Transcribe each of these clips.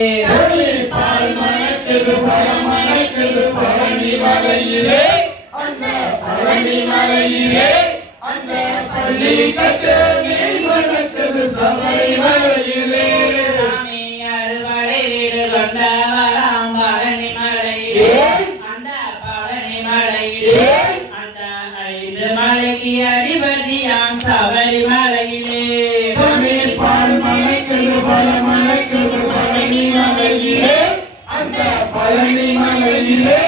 பால் மணக்குது பழம் மணக்குது பழனி மலையிலே அந்த பழனி மலையிலே அந்த பள்ளி கட்டு நெய் மணக்குது சபரி மலையிலே சாமி அறுவடை வீடு கொண்டவராம் பழனி மலையிலே அந்த பழனி மலையிலே அந்த 5 மலைக்கு அதிபதியாம் சபரி மலையிலே பால் மணக்குது பழம் மணக்குது பழனி மலையிலே அந்த பழனி மலையிலே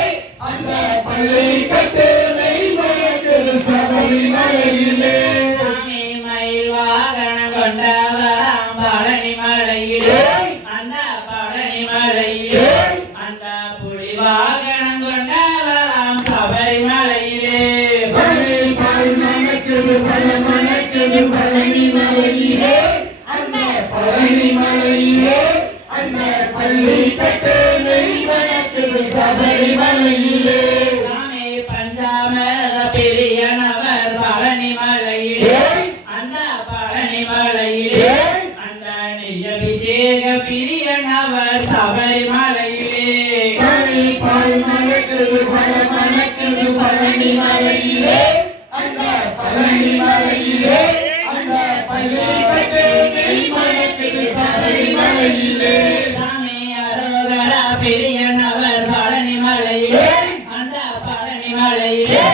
அந்த பள்ளி கட்டு நெய் மணக்குது சபரி மலையிலே சாமி மயில் வாகனம் கொண்டவராம் பழனி மலையிலே அந்த பழனி மலையிலே அந்த புலி வாகனம் கொண்டவராம் சபரி மலையிலே பால் மணக்குது பழம் மணக்குது பழனி மலையிலே அந்த பழனி மலையிலே அந்த பள்ளி கட்டு நெய் மணக்குது சபரி மலையிலே சாமி பஞ்சாமிரத பிரியனவர் பழனி மலையிலே அந்த பழனி மலையிலே அந்த நெய்யபிஷேக பிரியனவர் சபரி மலையிலே பால் மணக்குது பழம் மணக்குது பழனி மலையிலே அந்த பழனி மலையிலே அந்த பள்ளி கட்டு நெய் மணக்குது சபரி மலையிலே சாமி அரோகரா பிரியனவர் பழனி மலையிலே அந்த பழனி மலையிலே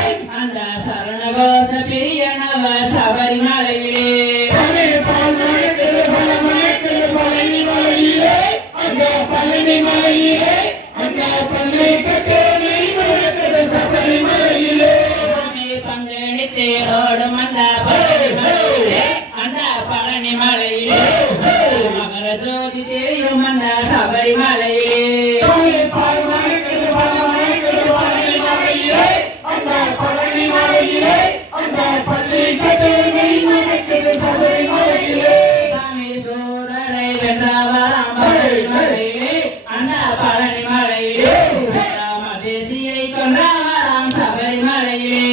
அந்த சரணகோஷ பிரியனவர் சபரி மலையிலே பால் மணக்குது பழம் மணக்குது பழனி மலையிலே அந்த பழனி மலையிலே அந்த பள்ளி கட்டு நெய் மணக்குது சபரி மலையிலே சாமி பங்கனி தேரோடும் அந்த பழனி மலையிலே அந்த பழனி மலையிலே மகர ஜோதி தெரியும் அந்த சபரி மலையிலே பால் மணக்குது பழம் மணக்குது பழனி மலையிலே அந்த பழனி மலையிலே அந்த பள்ளி கட்டு நெய் மணக்குது சபரி மலையிலே சாமி சூரரை வென்றவராம் பழனி மலையிலே அந்த பழனி மலையிலே ராமதேசியை கொன்றவராம் சபரி மலையிலே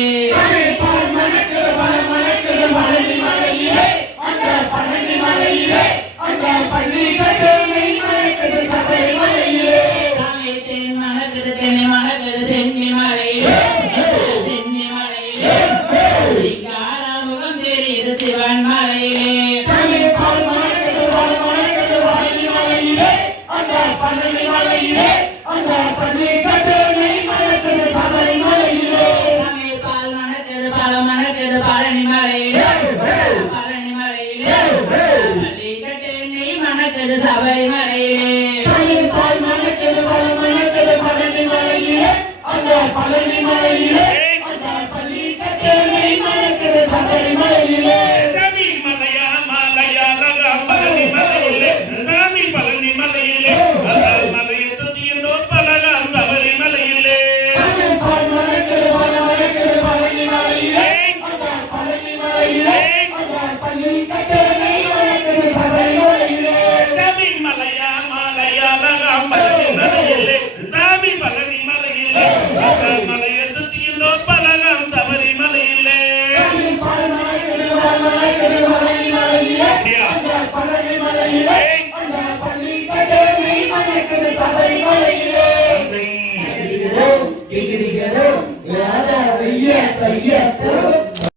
பால் மணக்குது பழம் மணக்குது பழனி மலையிலே அந்த பழனி மலையிலே அந்த பள்ளி கட்டு நெய் மணக்குது சபரி மலையிலே சாமி தென் மணக்குது தென்னை மணக்குது சென்னி மலையிலே சென்னி மலையிலே சிங்கார முகம் தெரியுது சிவன் மலையிலே பால் மணக்குது பழம் மணக்குது பழனி மலையிலே அந்த பழனி மலையிலே அந்த பள்ளி கட்டு நெய் மணக்குது சபரி மலையிலே சாமி பால் மணக்குது பழம் மணக்குது பழனி மலையிலே பழனி மலையிலே பள்ளிக்கட்டு நெய் மணக்குது சபரி மலையிலே பால் மணக்குது பழம் மணக்குது பழனி மலையிலே அந்த பழனி மலையிலே